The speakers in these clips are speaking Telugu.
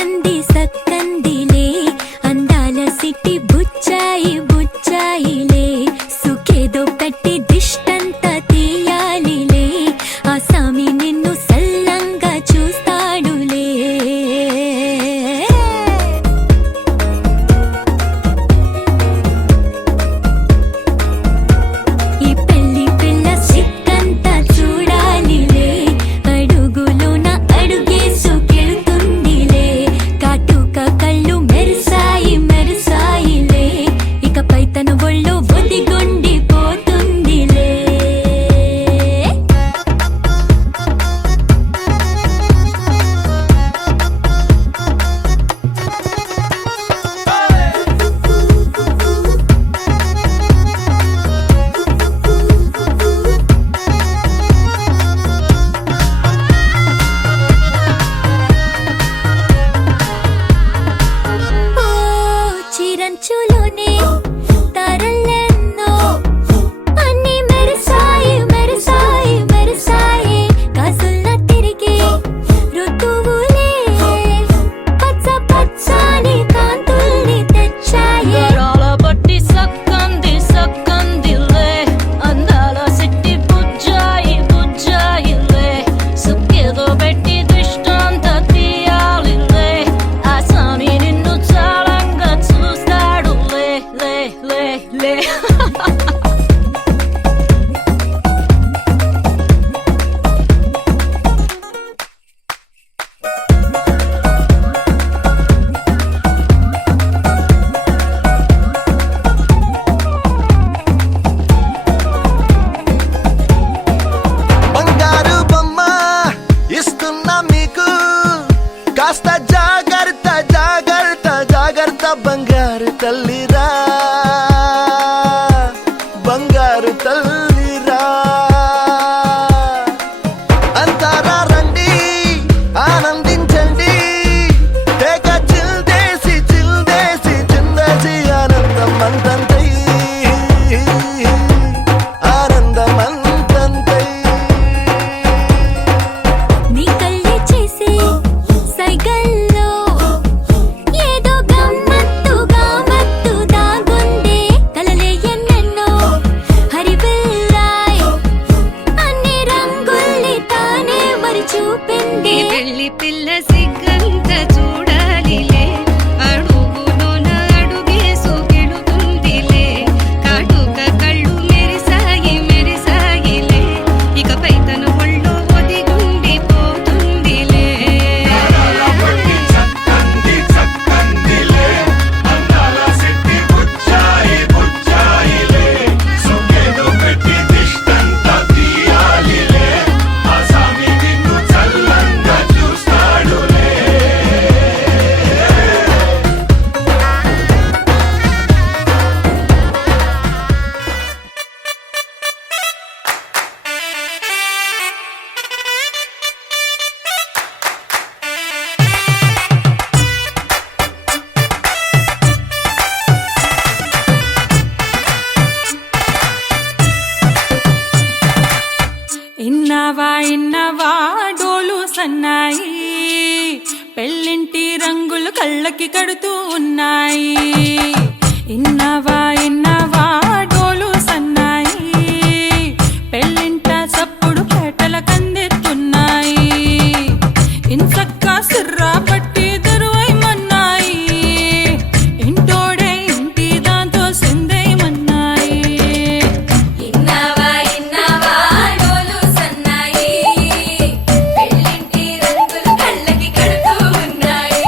సక్కంది సక్కందిలే అందాల సిట్టి బుచ్చాయి బుచ్చాయిలే సుఖేదో పెట్టి దిష్టంతా తీయాలిలే ఆ సామి నిన్ను సల్లంగా చూస్తాడులే ఈ పెళ్లి పిల్ల సిక్కంతా చూడాలిలే అడుగులోన అడుగేసుకెళ్తుందిలే కాటుక కళ్ళు మెరిసాయి మెరిసాయిలే ఇకపై తన ఒళ్ళు ఒదిగొండిపోతుందిలే ఓ చిరంచులోనే తారలెన్నో అన్ని మెరిసాయి మెరిసాయి మెరిసాయి కాసుల్న తిరిగి ఋతువులే పచ్చ పచ్చని కాంతుల్ని తెచ్చాయి గరాల బట్టి సక్కంది సక్కందిలే అందాల సిట్టి బుజ్జాయి బుజ్జాయిలే సుక్కేదో పెట్టి దిష్టంత తీయాలిలే ఆ సామి నిన్ను చాలంగా చూస్తాడు లే లే లే లే బంగారు బొమ్మ ఇస్తున్నా మీకు కాస్త జాగ్రత్త జాగ్రత్త జాగ్రత్త బంగారు తల్లిరా బంగారు తల్లిరా అంతారా రండి ఆనందించండి తేగ చిల్దేసి చిల్దేసి చిందేసి ఆనందం అంతంతై ఆనందం అంతంతై నీ కళ్ళే చేసే సైగల్లో ఏదో గమ్మత్తుగా మత్తు దాగుందే కలలే ఎన్నెన్నో హరివిల్లాయ్ అన్ని రంగుల్ని తానే మరి చూపింది పెళ్లి పిల్ల సిగ్గంత చూడాలిలే అడుగులోన అడుగేసుకెళుతుందిలే కాటుక కళ్ళు మెరిసాయి మెరిసాయిలే ఇకపై తన ఒళ్ళు ఒదిగుండిపోతుందిలే చక్కంది చక్కందిలే అందాల సిట్టి బుచ్చాయి బుచ్చాయిలే సుఖేదో పెట్టి దిష్టంతా తీయాలిలే ఆ సామి నిన్ను చల్లంగా చూస్తాడులే ఇన్నవా ఇన్నవా డోలు సన్నాయి పెళ్ళింటి రంగులు కళ్ళకి కడుతూ ఉన్నాయి ఇన్నవా ఇన్నవా డోలు సన్నాయి పెళ్ళింట చప్పుడు పేటల కందెత్తున్నాయి ఇంచక్క సిర్రా పట్టి దరువైమన్నాయి ఇంటోడే ఇంటి దాంతో సిందేయమన్నాయి ఇన్నవా ఇన్నవా డోలు సన్నాయి పెళ్ళింటి రంగులు కళ్ళకి కడుతూ ఉన్నాయి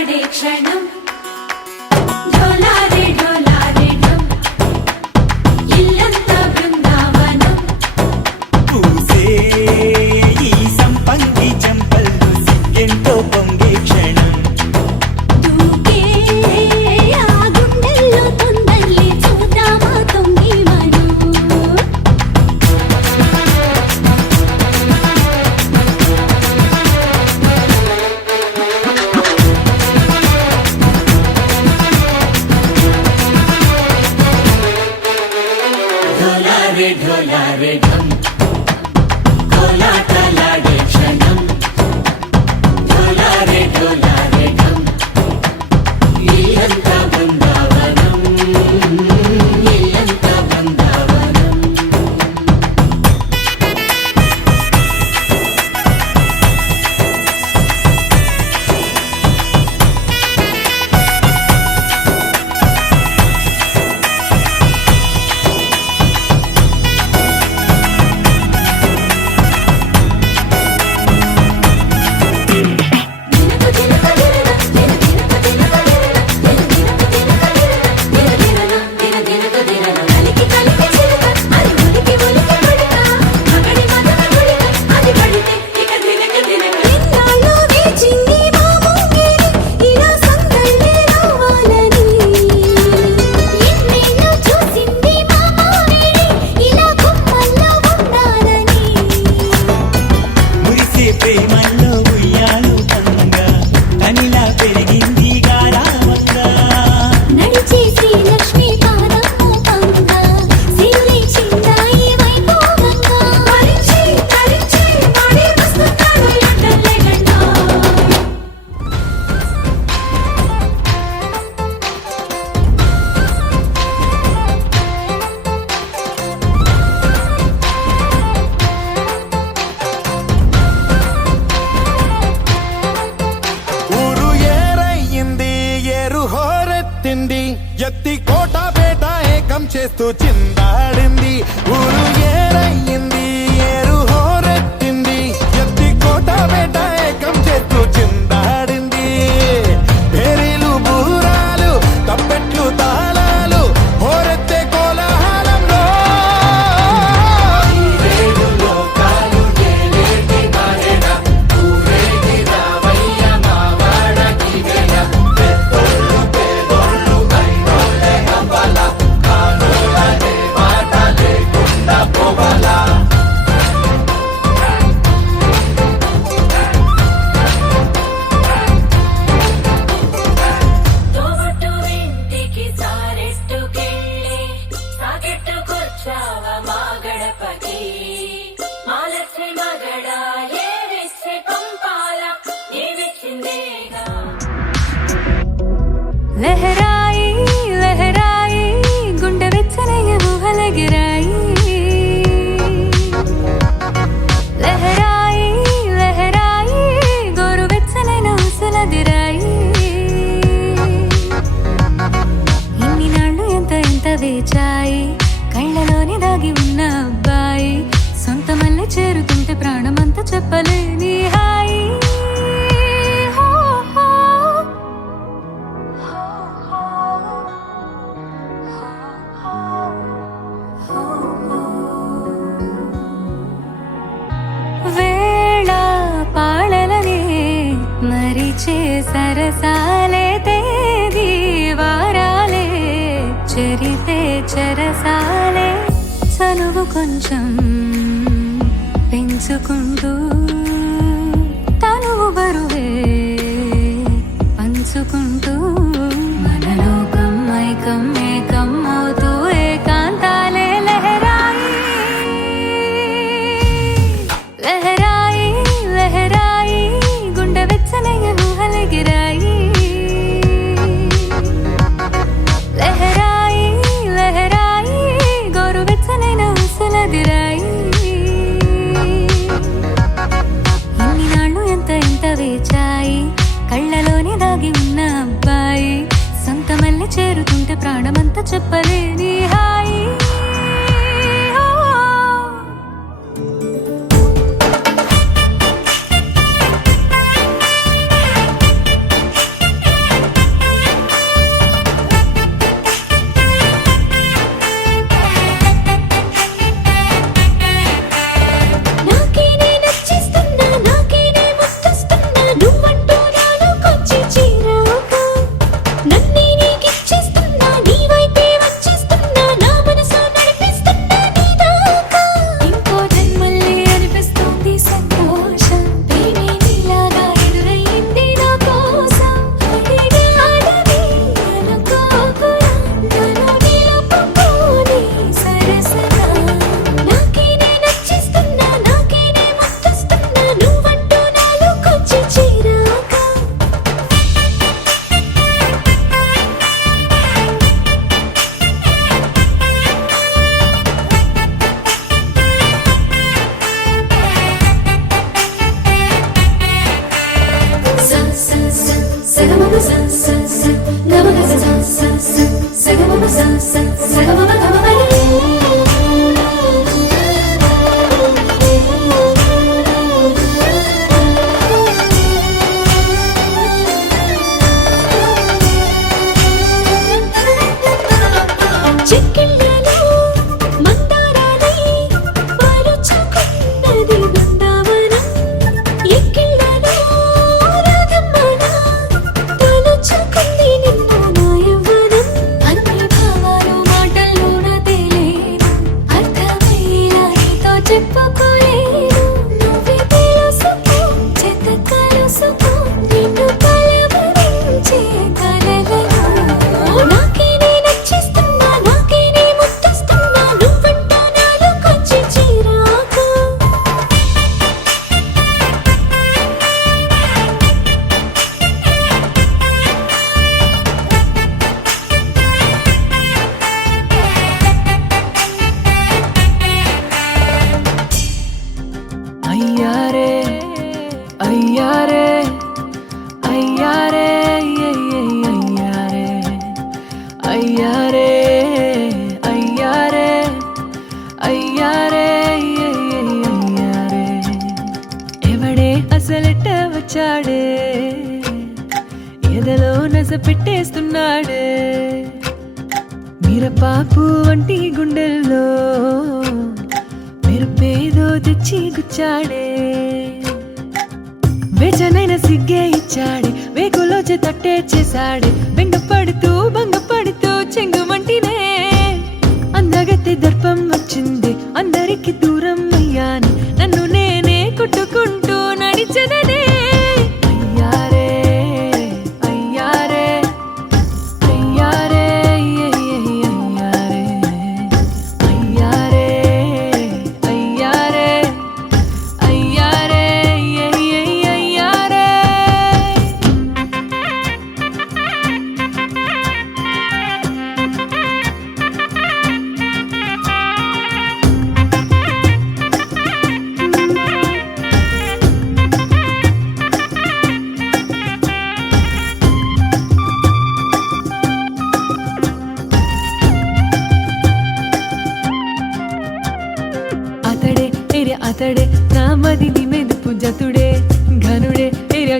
ढोलाढोलाढोलाढे क्षणं ढोलारे ढोलारे ढम ఇల్లంతా బృందావనం పూసే ఈ సంపంగి చెంపల్లో సిగ్గెంతో పొంగే క్షణం దూకే ఆ గుండెల్లో తొందల్లి చూద్దామా తొంగి మనం ढोलारे ढोलारे ढम కోలాటలాడే క్షణం ढोलारे ढोलारे ढम ఇల్లంతా బృందావనం ఇల్లంతా బృందావనం మురిసే ప్రేమల్లో ఉయ్యాలు పంగా తనిలా పెరిగింది గారావంగా నడిచే శ్రీలక్ష్మి పాదము పంగ సిరి చిందాయి వైభోగంగా పరిచి పరిచి వాడి వస్తున్నాడు ఎట్టలే గంట ఊరు ఏరయ్యింది ఏరు హోరెత్తింది ఎత్తి కోట బేట ఏకం చేస్తూ చిందాడింది ఊరు ఏరయ్యింది ఏరు హోరెత్తింది ఎత్తి కోట బేట ఏకం చేస్తూ చిందాడింది పేరీలు బూరాలు తప్పెట్లు తాళాలు హోరెత్తే కోలాహలంలో తోబట్టు ఇంటికి సారెట్టుకెళ్ళి సాకెట్టుకొచ్చావా మా గడపకి మా లక్ష్మి మగడ ఏవిచ్చే పంపాల నీవిచ్చిందేగా లహరాయి లహరాయి గుండె వెచ్చనయ్య ఊహలగిరాయి లహరాయి లహరాయి గోరు వెచ్చనైన ఊసలదిరాయి ఇన్ని నాళ్ళు ఎంత ఎంత వేచాయి కళ్ళలోని దాగి ఉన్న అబ్బాయి సొంత మళ్ళీ చేరుతుంటే ప్రాణమంతా చెప్పలేని హాయి హో, హో. వేళ పాడలనే మరిచే సరసాలే తేదీ వారాలే చరితే చరసాలే చనువు కొంచెం పెంచుకుంటూ తనువు బరువే పంచుకుంటూ మనలోకం మైకం ఏకం అవుతూ ఏకాంతాలే లహరాయి లహరాయి లహరాయి గుండె వెచ్చనయ్య ఊహలగిరాయి లహరాయి లహరాయి గోరు వెచ్చనైన ఊసలదిరాయి ఇన్ని నాళ్ళు ఎంత ఎంత వేచాయి కళ్ళలోని దాగి ఉన్న అబ్బాయి సొంత మళ్ళీ చేరుతుంటే ప్రాణమంతా చెప్పలేని హాయి ఓ. చెక్కిళ్ళలో మందారాలై పాలుచుకున్నది బృందావనం. ఎక్కిళ్ళలో రాధమ్మన తలుచుకుంది నిన్ను నా యవ్వనం. అన్ని భావాలు మాటల్లోన తేలేను, అర్థమయ్యేలా నీతో చెప్పుకోలేను. నువ్వే తెలుసుకో, చేత కలుసుకో, నిన్ను కలవరించే కలలలో. నాకే నే నచ్చిస్తున్నా, నాకే నే ముద్దిస్తున్నా, నువ్వంట నాలోకొచ్చి చిరాకు. అయ్యారే అయ్యారే అయ్యారే అయ్యారే అయ్యారే అయ్యారే అయ్యారే ఎవడే అసలెట్ట వచ్చాడే, ఎదలో నస పెట్టేస్తున్నాడే. మిరపాపు వంటి గుండెల్లో మెరుపేదో తెచ్చి గుచ్చాడే. వెచనైన సిగ్గే ఇచ్చాడే, వేకులోచే తట్టే చేశాడే. బెంగపడుతూ భంగపడుతూ చెంగుమంటినే అందగత్తె దర్పం వచ్చింది, అందరికి దూరం అయ్యాను, నన్ను నేనే కొట్టుకుంటూ నడిచననే. అయ్యారే అయ్యారే అయ్యారే అయ్యారే అయ్యారే అయ్యారే అయ్యారే. అతడే నా మదిని మెదుపు జతుడే, ఘనుడే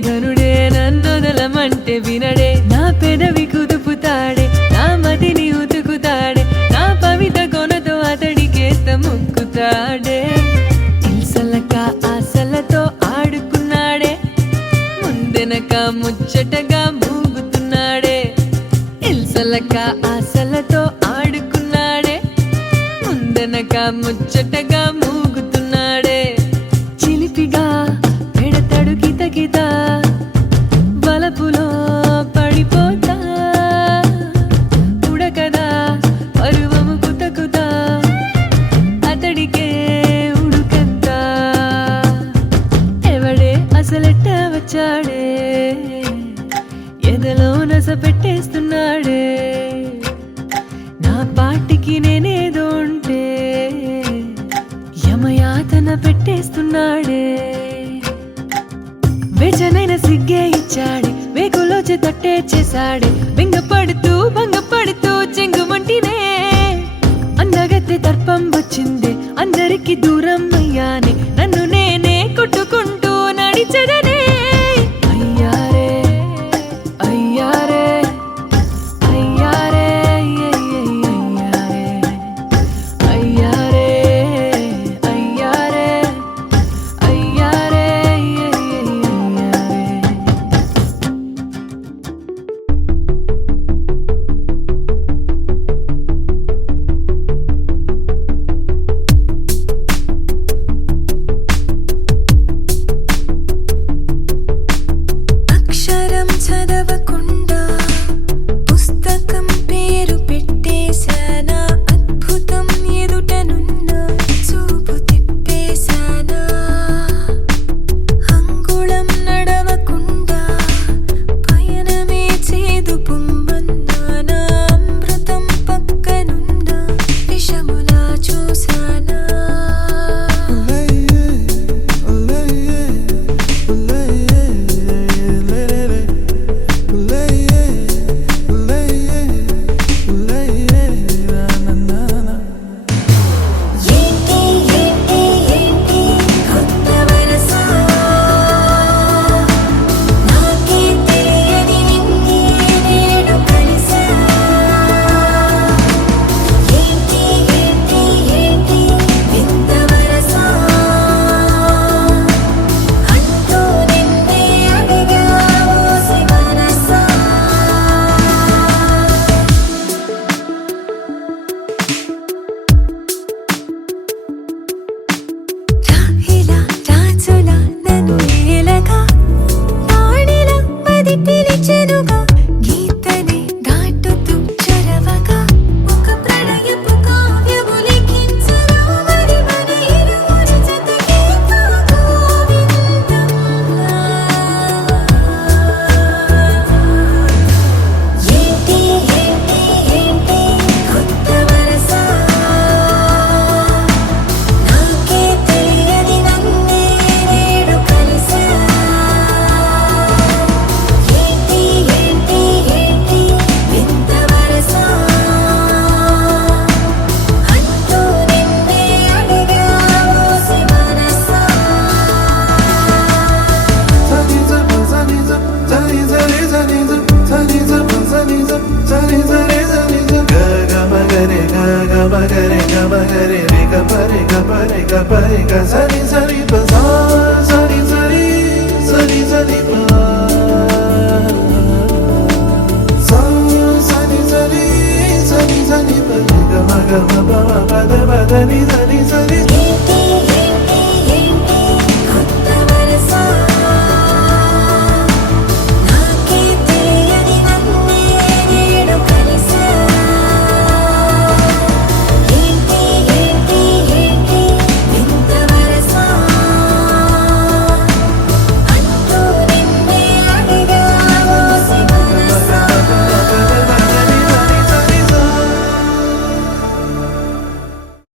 ఘనుడే నన్నొదలమంటే వినడే. నా పెదవి కుదుపుతాడే, నా మదిని ఉతుకుతాడే, నా పవిత కొనతో అతడికేస్త ముక్కుతాడే. ఇల్సలక ఆశలతో ఆడుకున్నాడే, ముందెనక ముచ్చటగా మూగుతున్నాడే. ఇల్సలక ఆశలతో ఆడుకున్నాడే, ముందెనక ముచ్చటగా మూగుతున్నాడే. చిలిపిగా పెడతడు కితకిత, బలపులో పడిపోతా. ఉడకదా పరువము కుతకుతా, అతడికే ఉడుకంతా. ఎవడే అసలెట్ట వచ్చాడే, ఎదలో నస పెట్టేస్తున్నాడే. నా పాటికి నేనేదో ఉంటే యమయాతన పెట్టేస్తున్నాడే. వెచనైన సిగ్గే ఇచ్చాడే, వేకులోచే తట్టే చేశాడే. బెంగపడుతూ భంగపడుతూ చెంగుమంటినే అందగత్తె దర్పం వచ్చిందే, అందరికి దూరం